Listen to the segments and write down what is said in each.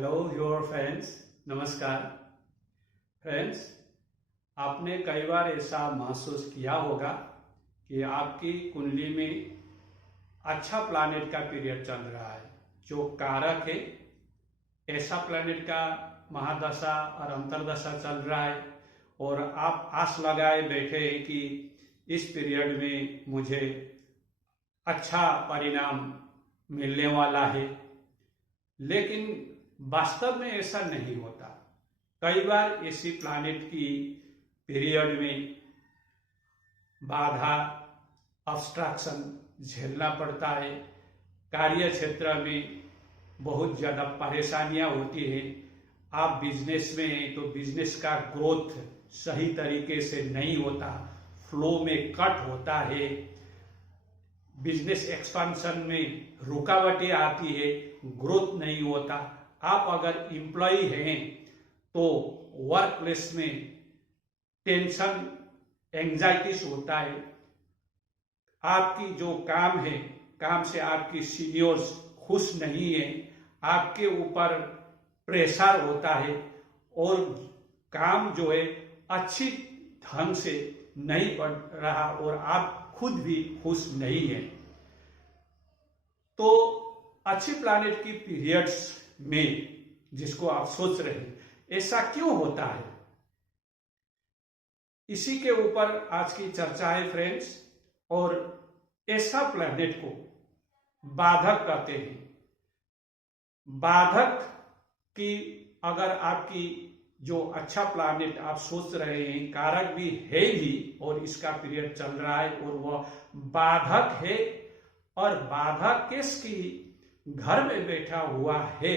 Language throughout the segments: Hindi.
हेलो योर फ्रेंड्स, नमस्कार फ्रेंड्स। आपने कई बार ऐसा महसूस किया होगा कि आपकी कुंडली में अच्छा प्लैनेट का पीरियड चल रहा है, जो कारक है ऐसा प्लैनेट का महादशा और अंतरदशा चल रहा है, और आप आस लगाए बैठे हैं कि इस पीरियड में मुझे अच्छा परिणाम मिलने वाला है। लेकिन वास्तव में ऐसा नहीं होता। कई बार इसी प्लैनेट की पीरियड में बाधा, ऑब्स्ट्रक्शन झेलना पड़ता है। कार्य क्षेत्र में बहुत ज़्यादा परेशानियां होती हैं। आप बिजनेस में हैं तो बिजनेस का ग्रोथ सही तरीके से नहीं होता, फ्लो में कट होता है। बिजनेस एक्सपांशन में रुकावटें आती है, ग्रोथ नहीं होता। आप अगर एम्प्लॉय हैं तो वर्क प्लेस में टेंशन, एंजाइटीज होता है। आपकी जो काम है, काम से आपकी सीनियर्स खुश नहीं है, आपके ऊपर प्रेशर होता है और काम जो है अच्छी ढंग से नहीं बढ़ रहा और आप खुद भी खुश नहीं है। तो अच्छी प्लैनेट की पीरियड्स में जिसको आप सोच रहे हैं, ऐसा क्यों होता है, इसी के ऊपर आज की चर्चा है फ्रेंड्स। और ऐसा प्लैनेट को बाधक कहते हैं। बाधक की अगर आपकी जो अच्छा प्लैनेट आप सोच रहे हैं, कारक भी है भी और इसका पीरियड चल रहा है और वह बाधक है और बाधक किसकी घर में बैठा हुआ है,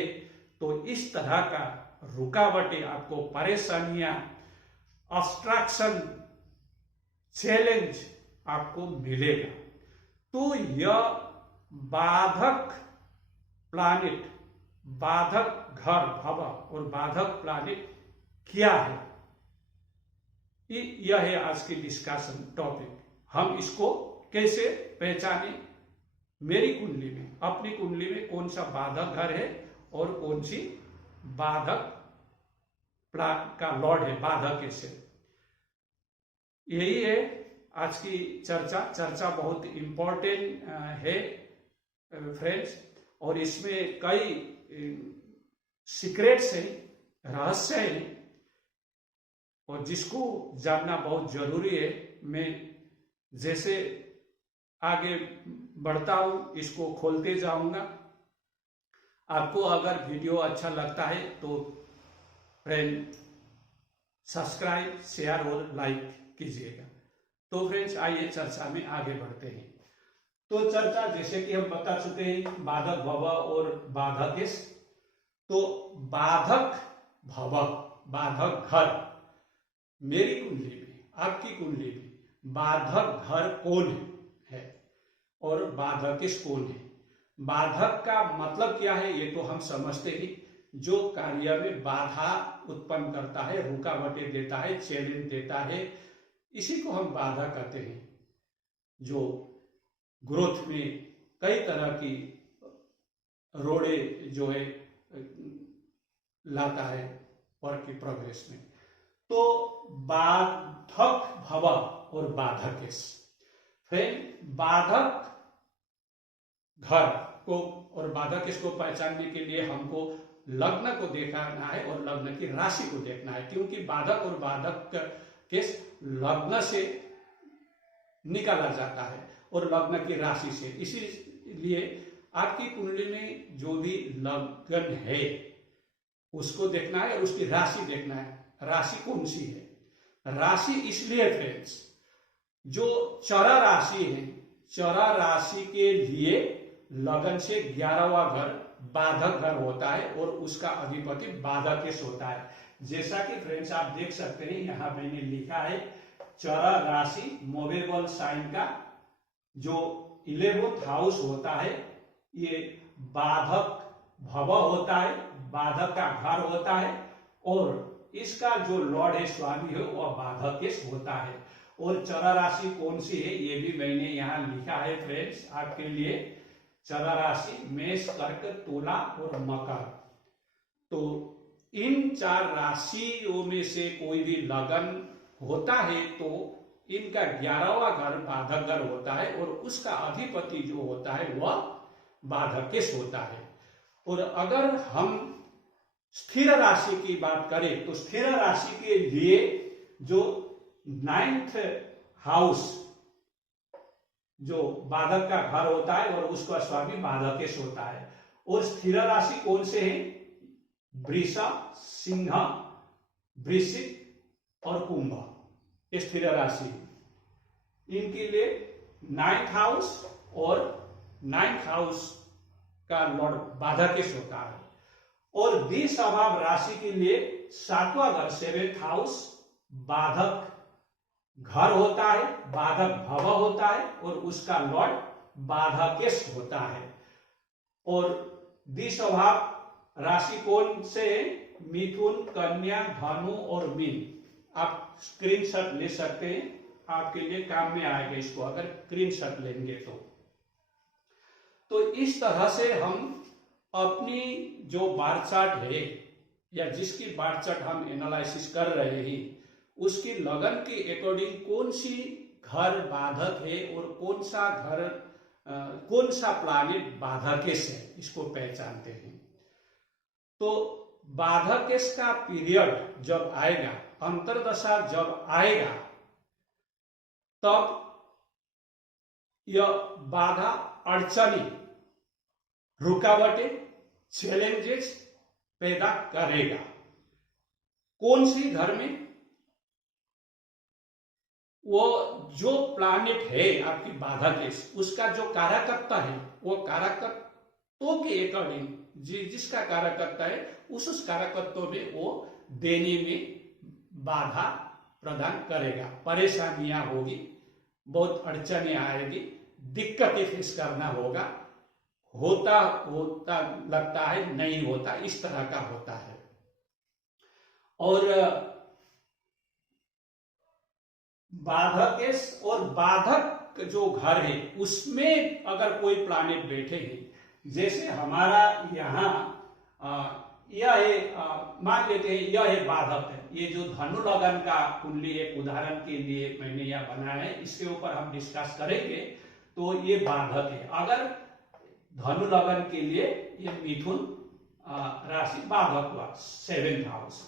तो इस तरह का रुकावटें, आपको परेशानियां, ऑब्स्ट्रक्शन, चैलेंज आपको मिलेगा। तो यह बाधक प्लैनेट, बाधक घर भव और बाधक प्लैनेट क्या है, यह है आज की डिस्कशन टॉपिक। हम इसको कैसे पहचाने, मेरी कुंडली में, अपनी कुंडली में कौन सा बाधक घर है और कौन सी बाधक का लॉर्ड है, बाधक कैसे, यही है आज की चर्चा बहुत इंपॉर्टेंट है फ्रेंड्स। और इसमें कई सीक्रेट्स हैं, रहस्य हैं, और जिसको जानना बहुत जरूरी है। मैं जैसे आगे बढ़ता हूं, इसको खोलते जाऊंगा। आपको अगर वीडियो अच्छा लगता है तो फ्रेंड सब्सक्राइब, शेयर और लाइक कीजिएगा। तो फ्रेंड्स आइए चर्चा में आगे बढ़ते हैं। तो चर्चा जैसे कि हम बता चुके हैं, बाधक भव और बाधक केश। तो बाधक भव, बाधक घर, मेरी कुंडली में, आपकी कुंडली में बाधक घर कौन है और बाधक केश कौन है। बाधक का मतलब क्या है ये तो हम समझते ही, जो कार्य में बाधा उत्पन्न करता है, रुकावटें देता है, चैलेंज देता है, इसी को हम बाधा कहते हैं। जो ग्रोथ में कई तरह की रोड़े जो है लाता है वर्क की प्रोग्रेस में। तो बाधक भव और बाधक केश, फ्रेंड बाधक घर को और बाधक केश को पहचानने के लिए हमको लग्न को देखना है और लग्न की राशि को देखना है, क्योंकि बाधक और बाधक केश लग्न से निकाला जाता है और लग्न की राशि से। इसीलिए आपकी कुंडली में जो भी लग्न है उसको देखना है और उसकी राशि देखना है। राशि कौन सी है, राशि इसलिए फ्रेंड्स, जो चरा राशि है, चरा राशि के लिए लगन से 11वां घर बाधक घर होता है और उसका अधिपति बाधक केश होता है। जैसा कि फ्रेंड्स आप देख सकते हैं, यहां मैंने लिखा है चरा राशि मोवेबल साइन का जो 11th हाउस होता है, ये बाधक भव होता है, बाधक का घर होता है, और इसका जो लॉर्ड है, स्वामी है, वह बाधक केश होता है। और चरा राशि कौन सी है ये भी मैंने यहाँ लिखा है फ्रेंड्स आपके लिए। चरा राशि मेष, कर्क, तुला और मकर। तो इन 4 राशियों में से कोई भी लगन होता है तो इनका 11वां घर बाधक घर होता है और उसका अधिपति जो होता है वह बाधकेश होता है। और अगर हम स्थिर राशि की बात करें तो स्थिर राशि के लिए जो 9th हाउस जो बाधक का घर होता है और उसका स्वामी बाधकेश होता है। और स्थिर राशि कौन से हैं? वृषभ, सिंह, वृश्चिक और कुंभ, ये स्थिर राशि। इनके लिए 9th हाउस और 9th हाउस का लॉर्ड बाधकेश होता है। और द्विस्वभाव राशि के लिए 7वां घर 7th हाउस बाधक घर होता है, बाधक भव होता है और उसका लॉर्ड बाधकेश होता है। और द्विस्वभाव राशि कौन से? मिथुन, कन्या, धनु और मीन। आप स्क्रीनशॉट ले सकते हैं, आपके लिए काम में आएगा इसको अगर स्क्रीनशॉट लेंगे तो इस तरह से हम अपनी जो बार चार्ट है या जिसकी बार चार्ट हम एनालिसिस कर रहे हैं उसकी लगन के अकॉर्डिंग कौन सी घर बाधक है और कौन सा प्लैनेट बाधकेश है इसको पहचानते हैं। तो बाधकेश का पीरियड जब आएगा, अंतर्दशा जब आएगा, तब यह बाधा, अड़चनी, रुकावटें, चैलेंजेस पैदा करेगा। कौन सी घर में? वो जो प्लैनेट है आपकी बाधकेश उसका जो कारकत्ता है वो कारकत्वों के अकॉर्डिंग जिसका कारकत्ता है उस कारकत्व में वो देने में बाधा प्रदान करेगा। परेशानियां होगी, बहुत अड़चने आएगी, दिक्कतें फेस करना होगा, होता लगता है नहीं होता, इस तरह का होता है। और बाधकेश और बाधक जो घर है उसमें अगर कोई प्लैनेट बैठे हैं, जैसे हमारा यहाँ यह है, मान लेते हैं यह है बाधक है, ये जो धनु लगन का कुंडली एक उदाहरण के लिए मैंने यह बनाया है, इसके ऊपर हम डिस्कस करेंगे। तो ये बाधक है। अगर धनु लगन के लिए ये मिथुन राशि बाधक हुआ 7th हाउस।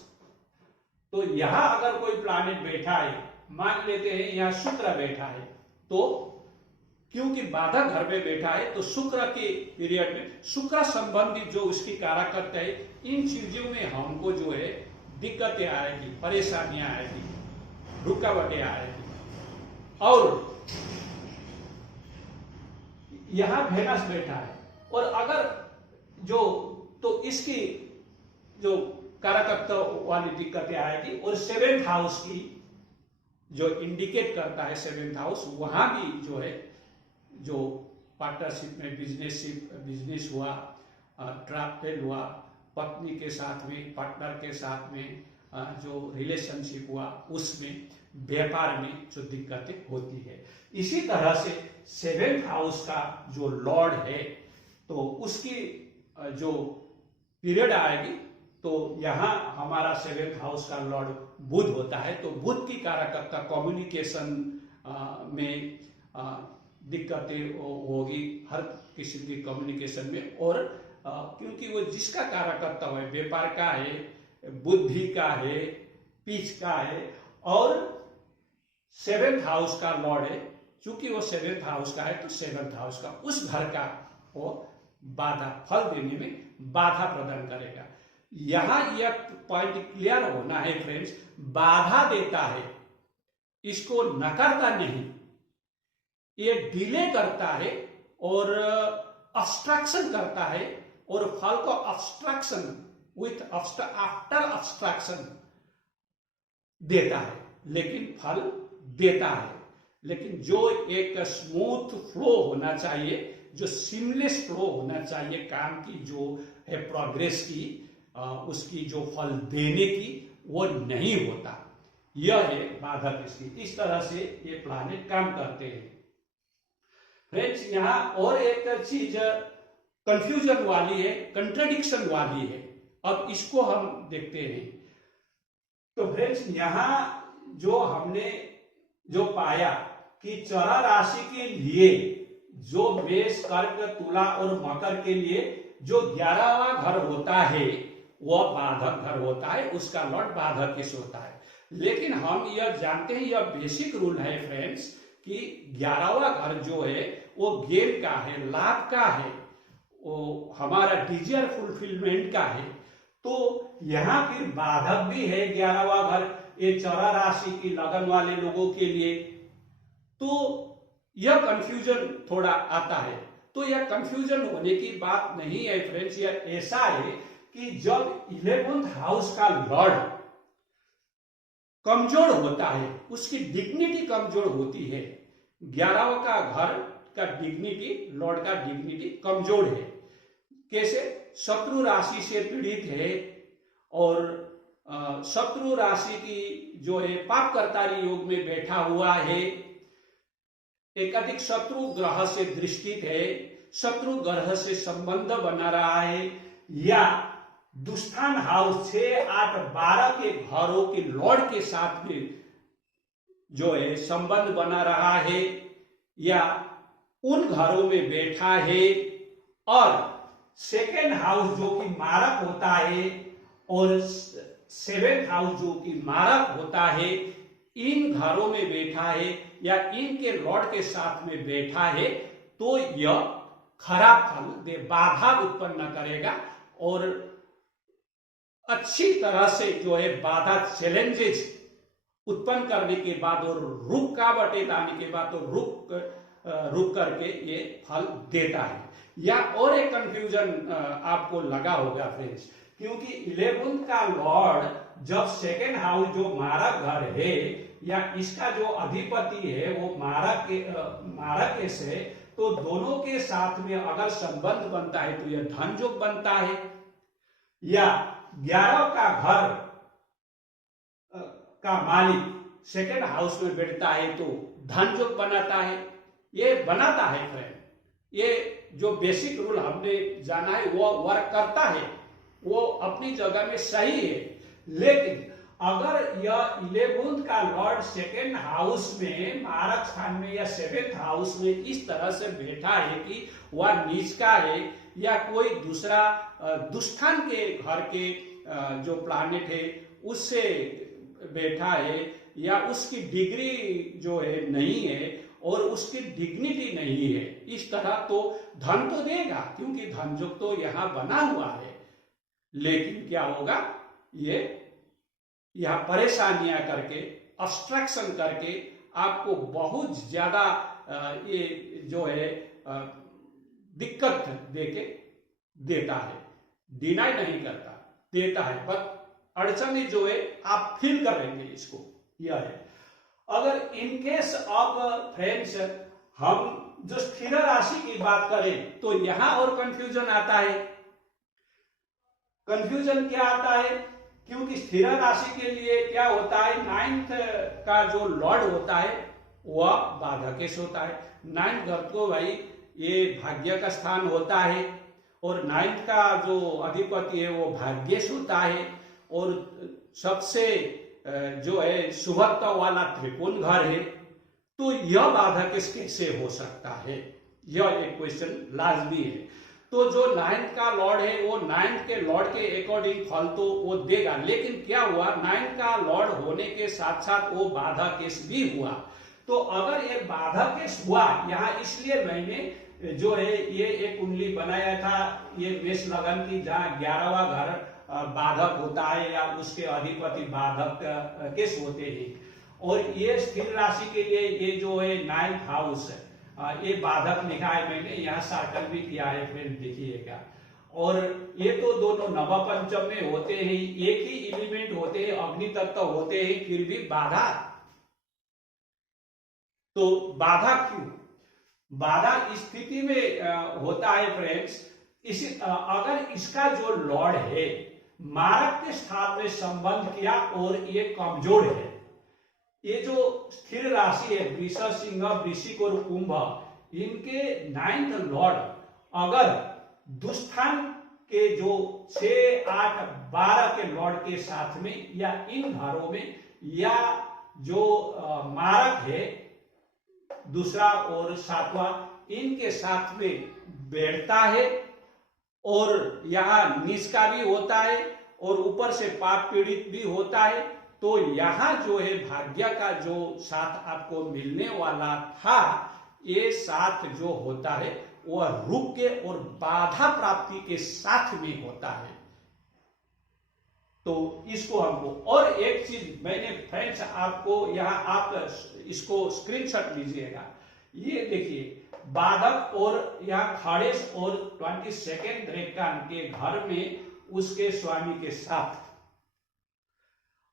तो यहां अगर कोई प्लैनेट बैठा है, मान लेते हैं यहां शुक्र बैठा है, तो क्योंकि बाधक घर में बैठा है तो शुक्र के पीरियड में शुक्र संबंधित जो उसकी कारकत्ता है इन चीजों में हमको जो है दिक्कतें आएगी, परेशानियां आएगी, रुकावटें आएगी। और यहां वेनस बैठा है और अगर जो तो इसकी जो कारकत्ता वाली दिक्कतें आएगी। और 7th हाउस की जो इंडिकेट करता है 7th हाउस, वहां भी जो है जो पार्टनरशिप में बिजनेस हुआ, ट्रैवल हुआ, पत्नी के साथ में, पार्टनर के साथ में जो रिलेशनशिप हुआ उसमें, व्यापार में जो दिक्कतें होती है। इसी तरह से 7th हाउस का जो लॉर्ड है तो उसकी जो पीरियड आएगी तो यहाँ हमारा 7th हाउस का लॉर्ड बुध होता है। तो बुध की कारकत्ता कम्युनिकेशन में दिक्कतें होगी, हर किसी की कम्युनिकेशन में। और क्योंकि वो जिसका कारकत्ता है, व्यापार का है, बुद्धि का है, पीछ का है, और 7th हाउस का लॉर्ड है, चूंकि वो 7th हाउस का है तो 7th हाउस का उस घर का वो बाधा, फल देने में बाधा प्रदान करेगा। यहां यह पॉइंट क्लियर होना है फ्रेंड्स, बाधा देता है, इसको नकारता नहीं, ये डिले करता है और ऑब्स्ट्रक्शन करता है और फल को ऑब्स्ट्रक्शन विथ आफ्टर ऑब्स्ट्रक्शन देता है, लेकिन फल देता है। लेकिन जो एक स्मूथ फ्लो होना चाहिए, जो सीमलेस फ्लो होना चाहिए काम की जो है प्रोग्रेस की, उसकी जो फल देने की, वो नहीं होता। यह है बाधक इसकी। इस तरह से ये प्लैनेट काम करते हैं फ्रेंड्स। यहां और एक चीज कंफ्यूजन वाली है, कंट्राडिक्शन वाली है। अब इसको हम देखते हैं। तो फ्रेंड्स यहाँ जो हमने जो पाया कि चरा राशि के लिए जो मेष, कर्क, तुला और मकर के लिए जो 11वां घर होता है वह बाधक घर होता है, उसका लॉर्ड बाधक होता है। लेकिन हम यह जानते हैं, यह बेसिक रूल है फ्रेंड्स, कि 11वां घर जो है वो गेन का है, लाभ का है, वो हमारा डिजायर फुलफिलमेंट का है। तो यहाँ फिर बाधक भी है 11वां घर, ये चरा राशि की लगन वाले लोगों के लिए। तो यह कंफ्यूजन थोड़ा आता है। तो यह कंफ्यूजन होने की बात नहीं है फ्रेंड्स, यह ऐसा है कि जब 11th हाउस का लॉर्ड कमजोर होता है, उसकी डिग्निटी कमजोर होती है। 11वां का घर का डिग्निटी, लॉर्ड का डिग्निटी कमजोर है। कैसे? शत्रु राशि से पीड़ित है, और शत्रु राशि की जो है पापकर्तारी योग में बैठा हुआ है, एकाधिक शत्रु ग्रह से दृष्टित है, शत्रु ग्रह से संबंध बना रहा है, या दुष्टान हाउस 6, 8, 12 के घरों के लॉर्ड के साथ में जो है संबंध बना रहा है, या उन घरों में बैठा है, और सेकेंड हाउस जो कि मारक होता है और 7th हाउस जो कि मारक होता है, इन घरों में बैठा है या इनके लॉर्ड के साथ में बैठा है, तो यह खराब फल दे, बाधा उत्पन्न करेगा, और अच्छी तरह से जो है बाधा, चैलेंजेस उत्पन्न करने के बाद और रुकावटें लाने के बाद तो रुक करके ये फल देता है। या और एक कंफ्यूजन आपको लगा होगा फ्रेंड्स, क्योंकि 11th का लॉर्ड जब सेकेंड हाउस जो मारक घर है या इसका जो अधिपति है वो मारक से, तो दोनों के साथ में अगर संबंध बनता है तो यह धन योग बनता है, या 11 का घर का मालिक सेकेंड हाउस में बैठता है तो धन योग बनाता है, ये बनाता है फ्रेंड। ये जो बेसिक रूल हमने जाना है वो वर्क करता है, वो अपनी जगह में सही है। लेकिन अगर यह 11th का लॉर्ड सेकेंड हाउस में, मारक स्थान में या 7th हाउस में इस तरह से बैठा है कि वह नीच का है, या कोई दूसरा दुष्टान के घर के जो प्लानेट है उससे बैठा है, या उसकी डिग्री जो है नहीं है और उसकी डिग्निटी नहीं है, इस तरह तो धन तो देगा क्योंकि धन योग तो यहां बना हुआ है। लेकिन क्या होगा, ये यह परेशानियां करके, ऑब्स्ट्रक्शन करके आपको बहुत ज्यादा ये जो है दिक्कत देके देता है, डिनाई नहीं करता, देता है, पर अड़चने जो है आप फील करेंगे इसको। यह है अगर इनकेस ऑफ फ्रेंड्स हम जो स्थिर राशि की बात करें तो यहां और कंफ्यूजन आता है। कंफ्यूजन क्या आता है, क्योंकि स्थिर राशि के लिए क्या होता है, 9th का जो लॉर्ड होता है वह बाधकेश होता है। 9th घर को भाई ये भाग्य का स्थान होता है, और 9th का जो अधिपति है वो भाग्येश होता है, और सबसे जो है शुभत्व वाला त्रिकोण घर है। तो यह बाधक कैसे हो सकता है, यह एक क्वेश्चन लाजमी है। तो जो 9th का लॉर्ड है वो 9th के लॉर्ड के अकॉर्डिंग फल तो वो देगा, लेकिन क्या हुआ, 9th का लॉर्ड होने के साथ साथ वो बाधकेश भी हुआ। तो अगर ये बाधकेश हुआ यहाँ, इसलिए मैंने जो है ये एक कुंडली बनाया था, ये मेष लगन की, जहाँ 11वां घर बाधक होता है या उसके अधिपति बाधक केस होते हैं, और ये स्थिर राशि के लिए ये जो है 9th हाउस है, ये बाधक लिखा है मैंने, यहाँ सर्कल भी किया है फ्रेंड, देखिएगा। और ये तो दोनों नवपंचम में होते हैं, एक ही एलिमेंट होते हैं, अग्नि तत्व होते हैं, फिर भी बाधा। तो बाधा क्यों, बाधा स्थिति में होता है फ्रेंड्स, अगर इसका जो लॉर्ड है मारक के साथ में संबंध किया और ये कमजोर है, ये जो स्थिर राशि है वृष, सिंह, वृश्चिक और कुंभ, इनके 9th लॉर्ड अगर दुष्टान के जो 6, 8, 12 के लॉर्ड के साथ में या इन घरों में या जो मारक है दूसरा और 7वां इनके साथ में बैठता है और यहाँ नीच का भी होता है और ऊपर से पाप पीड़ित भी होता है, तो यहाँ जो है भाग्य का जो साथ आपको मिलने वाला था, ये साथ जो होता है वह रुक के और बाधा प्राप्ति के साथ में होता है। तो इसको हमको, और एक चीज मैंने फ्रेंड्स आपको यहाँ आप इसको स्क्रीनशॉट लीजिएगा, ये देखिए बाधक और यहाँ खड़ेश और 22 रेखान के घर में उसके स्वामी के साथ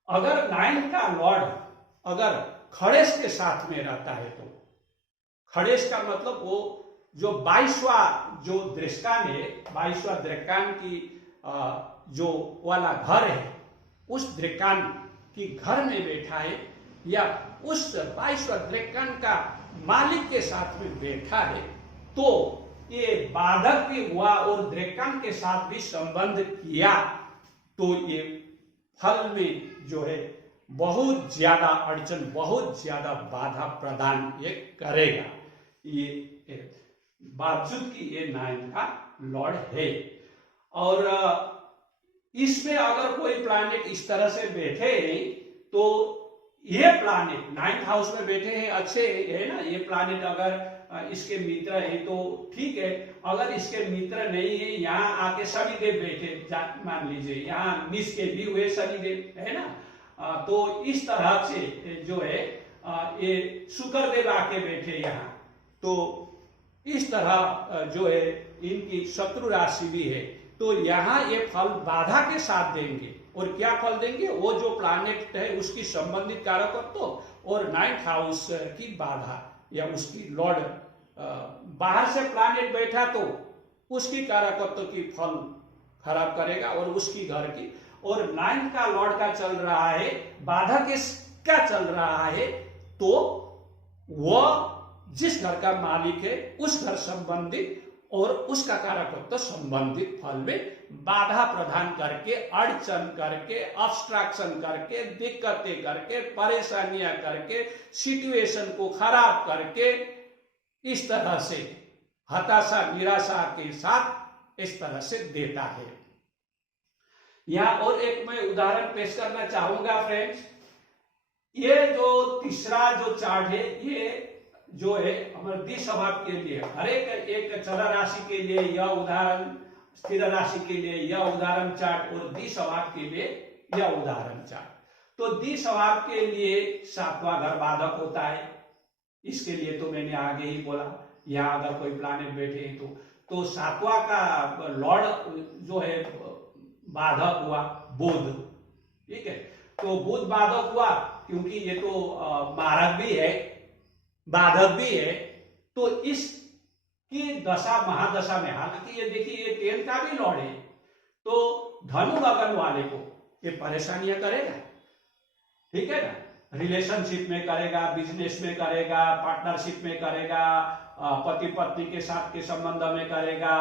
अगर 9 का लॉर्ड अगर खड़ेश के साथ में रहता है, तो खड़ेश का मतलब वो जो 22वां जो दृष्टान है, 22वां दृक्कान की जो वाला घर है, उस दृक्कान की घर में बैठा है या उस 22वां दृक्कान का मालिक के साथ में बैठा है, तो ये बाधक भी हुआ और दृक्कान के साथ भी संबंध किया, तो ये फल में जो है बहुत ज्यादा अड़चन, बहुत ज्यादा बाधा प्रदान ये करेगा। ये बावजूद कि ये 9 का लॉर्ड है। और इसमें अगर कोई प्लैनेट इस तरह से बैठे तो ये प्लैनेट 9th हाउस में बैठे हैं, अच्छे है ना, ये प्लैनेट अगर इसके मित्र है तो ठीक है, अगर इसके मित्र नहीं है, यहाँ आके शनिदेव बैठे मान लीजिए, यहाँ निस के भी हुए शनिदेव है ना, तो इस तरह से जो है ये शुक्रदेव आके बैठे यहाँ, तो इस तरह जो है इनकी शत्रु राशि भी है, तो यहाँ ये फल बाधा के साथ देंगे। और क्या फल देंगे? वो जो प्लैनेट है उसकी संबंधित कारकत्व और 9th हाउस की बाधा या उसकी लॉर्ड बाहर से प्लैनेट बैठा तो उसकी कारकत्व की फल खराब करेगा और उसकी घर की, और 9th का लॉर्ड का चल रहा है, बाधा किसका चल रहा है, तो वह जिस घर का मालिक है उस घर संबंधित और उसका कारकत्व संबंधित फल में बाधा प्रदान करके, अड़चन करके, ऑब्स्ट्रक्शन करके, दिक्कतें करके, परेशानियां करके, सिचुएशन को खराब करके, इस तरह से हताशा निराशा के साथ इस तरह से देता है। यहां और एक मैं उदाहरण पेश करना चाहूंगा फ्रेंड्स, ये जो तीसरा जो चार्ट है, ये जो है हमारे द्विस्वभाव के लिए, हर एक चर राशि के लिए यह उदाहरण, स्थिर राशि के लिए यह उदाहरण चार्ट और द्विस्वभाव के लिए यह उदाहरण चार्ट। तो द्विस्वभाव के लिए 7वां घर बाधक होता है, इसके लिए तो मैंने आगे ही बोला, यहाँ अगर कोई प्लैनेट बैठे हैं तो 7वां का लॉर्ड जो है बाधक हुआ बुध, ठीक है, तो बुध बाधक हुआ क्योंकि ये तो मारक भी है, बाधक भी है, तो इसकी दशा महादशा में, हालांकि ये देखिए ये 10 का भी लॉर्ड है, तो धनु लगन वाले को ये परेशानियां करेगा, ठीक है ना, रिलेशनशिप में करेगा, बिजनेस में करेगा, पार्टनरशिप में करेगा, पति पत्नी के साथ के संबंध में करेगा,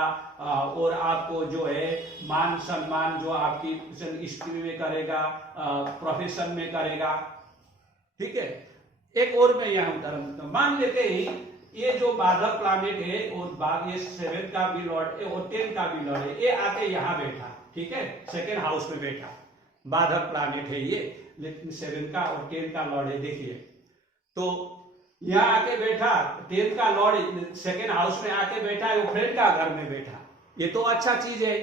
और आपको जो है मान सम्मान जो आपकी स्त्री में करेगा, प्रोफेशन में करेगा, ठीक है। एक और मैं यहाँ उदाहरण मान लेते हैं, ये जो बाधक प्लैनेट है और ये 7 का भी लॉर्ड है और 10 का भी लॉर्ड है, ये आके यहाँ बैठा, ठीक है, 2nd हाउस में बैठा, बाधक प्लैनेट है ये, लेकिन 7 का और 10 का लॉर्ड है, देखिए, तो यहाँ आके बैठा, 10 का लॉर्ड 2nd हाउस में आके बैठा है, वो फ्रेंड का घर में बैठा, ये तो अच्छा चीज है,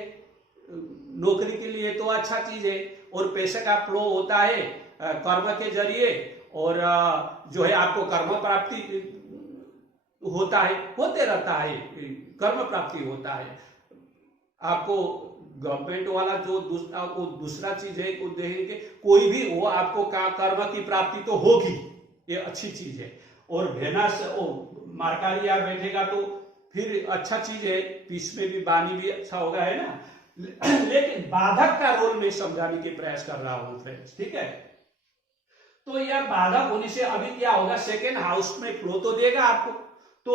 नौकरी के लिए तो अच्छा चीज है, और पैसे का फ्लो होता है कर्म के जरिए, और जो है आपको कर्म प्राप्ति होता है, होते रहता है, कर्म प्राप्ति होता है आपको। गवर्नमेंट वाला जो दूसरा चीज है, देखेंगे कोई भी हो, आपको कर्म की प्राप्ति तो होगी, ये अच्छी चीज है। और वेनस मार्कारिया बैठेगा तो फिर अच्छा चीज है, पीस में भी बानी भी अच्छा होगा, है ना। लेकिन बाधक का रोल में समझाने के प्रयास कर रहा हूं फ्रेंड्स, ठीक है। तो यह बाधक होने से अभी क्या होगा, 2nd हाउस में फ्लो तो देगा आपको, तो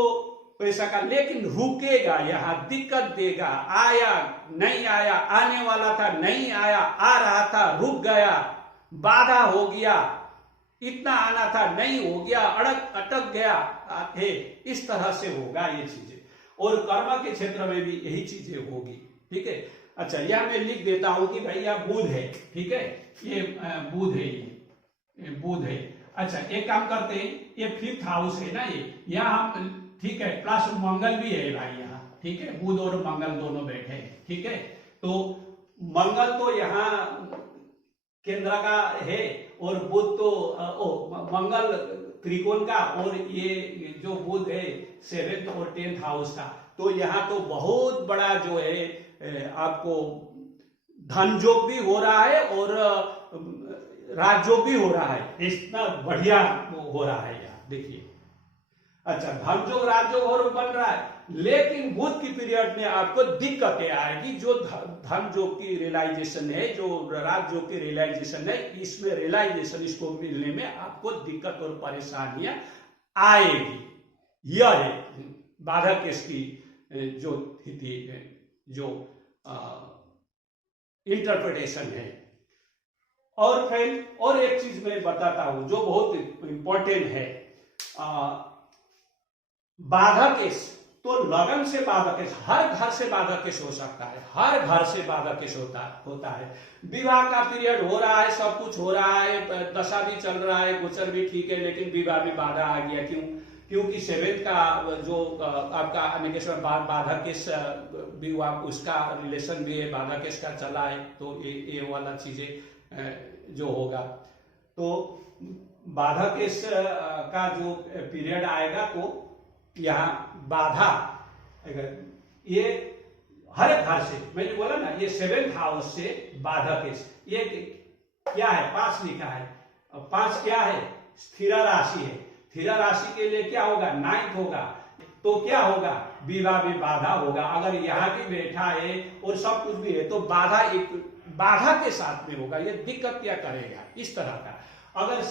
पैसा का, लेकिन रुकेगा, यहाँ दिक्कत देगा, आया नहीं आया, आने वाला था नहीं आया, आ रहा था रुक गया, बाधा हो गया, इतना आना था नहीं हो गया, अटक गया है, इस तरह से होगा ये चीजें। और कर्म के क्षेत्र में भी यही चीजें होगी, ठीक है। अच्छा, यह मैं लिख देता हूं कि भाई यह बुध है, ठीक है, ये बुध है, ये बुध है। अच्छा, एक काम करते हैं, ये 5th हाउस है ना, ये यहाँ हम, ठीक है, प्लस मंगल भी है भाई यहाँ, ठीक है, बुध और मंगल दोनों बैठे हैं, ठीक है। तो मंगल तो यहाँ केंद्र का है और बुध तो मंगल त्रिकोण का, और ये जो बुध है 7th और 10th हाउस का। तो यहाँ तो बहुत बड़ा जो है आपको धन योग भी हो रहा है और राजयोग भी हो रहा है, इतना बढ़िया हो रहा है यहाँ, देखिए। अच्छा, धन योग राजयोग और बन रहा है, लेकिन बुध की पीरियड में आपको दिक्कतें आएगी। जो धन योग की रियलाइजेशन है, जो राजयोग की रियलाइजेशन है, इसमें रियलाइजेशन इसको मिलने में आपको दिक्कत और परेशानियां आएगी। यह है बाधा केस की जो स्थिति, जो इंटरप्रिटेशन है। और फिर और एक चीज मैं बताता हूं जो बहुत इंपॉर्टेंट है, बाधा केस तो लगन से बाधा केस, हर घर से बाधा केस हो सकता है, हर घर से बाधा केस होता है। विवाह का पीरियड हो रहा है, सब कुछ हो रहा है, दशा भी चल रहा है, गोचर भी ठीक है, लेकिन विवाह में बाधा आ गया। क्योंकि 7th का जो आपका अनेकेश्वर बाधा केस विवाह, उसका रिलेशन भी है, बाधा केस का चला है, तो ये वाला चीजें जो होगा। तो बाधा केस का जो पीरियड आएगा, तो यहाँ बाधा, अगर ये हर घर से, मैंने बोला ना, ये 7th हाउस से बाधा केस, ये क्या है, 5 लिखा है, 5 क्या है, स्थिर राशि है। स्थिर राशि के लिए क्या होगा, 9th होगा, तो क्या होगा, विवाह में बाधा होगा। अगर यहाँ भी बैठा है और सब कुछ भी है, तो बाधा एक बाधा के साथ में होगा, ये दिक्कत क्या करेगा, इस तरह का। अगर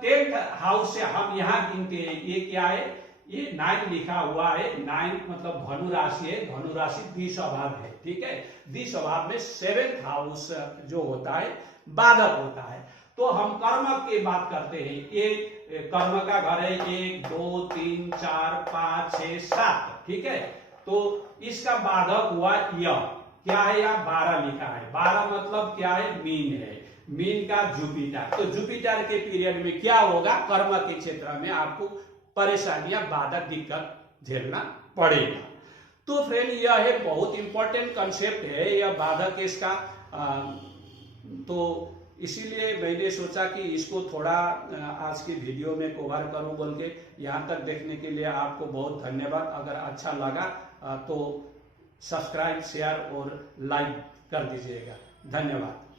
10th हाउस से हम यहाँ गिनते हैं, ये क्या है, ये 9 लिखा हुआ है, 9 मतलब धनु राशि है, धनु राशि द्विस्वभाव है, ठीक है। द्विस्वभाव में 7th हाउस जो होता है बाधक होता है। तो हम कर्म की बात करते हैं, ये कर्म का घर है, 1 2 3 4 5 6 7, ठीक है। तो इसका बाधक हुआ यह क्या है, यहाँ 12 लिखा है, 12 मतलब क्या है, मीन है, मीन का जुपिटर। तो जुपिटर के पीरियड में क्या होगा, कर्म के क्षेत्र में आपको परेशानियां, बाधा, दिक्कत झेलना पड़ेगा। तो फ्रेंड, यह है बहुत इंपॉर्टेंट कंसेप्ट है यह बाधा केस का। तो इसीलिए मैंने सोचा कि इसको थोड़ा आज की वीडियो में कवर करूं बोल के। यहाँ तक देखने के लिए आपको बहुत धन्यवाद। अगर अच्छा लगा तो सब्सक्राइब, शेयर और लाइक कर दीजिएगा। धन्यवाद।